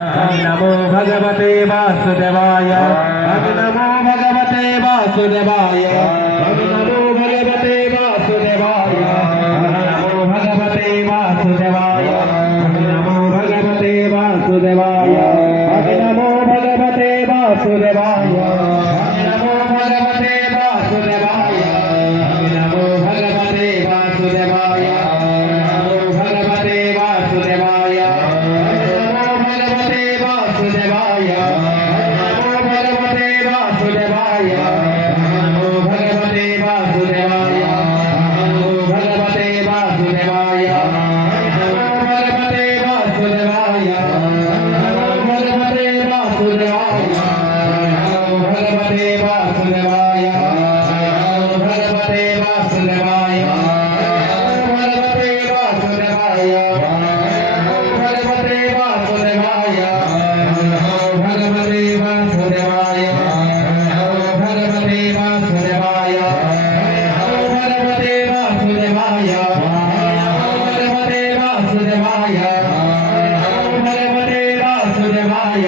नमो भगवते वासुदेवाय नमो भगवते वासुदेवाय नमो भगवते वासुदेवाय नमो भगवते वासुदेवाय नमो भगवते वासुदेवाय नमो भगवते वासुदेवाय नमो भगवते वासुदेवाय नमो भगवते वासुदेवाय नमो भगवते वासुदेवाय वासुदेवाय नमो भगवते वासुदेवाय नमो भगवते वासुदेवाय नमो भगवते वासुदेवाय नमो भगवते वासुदेवाय नमो भगवते वासुदेवाय नमो भगवते वासुदेवाय नमो भगवते वासुदेवाय नमो भगवते वासुदेवाय नमो भगवते वासुदेवाय भगवते वासुदेवाय नमो भगवते वासुदेवाय नमो भगवते वासुदेवाय नमो भगवते वासुदेवाय नमो भगवते वासुदेवाय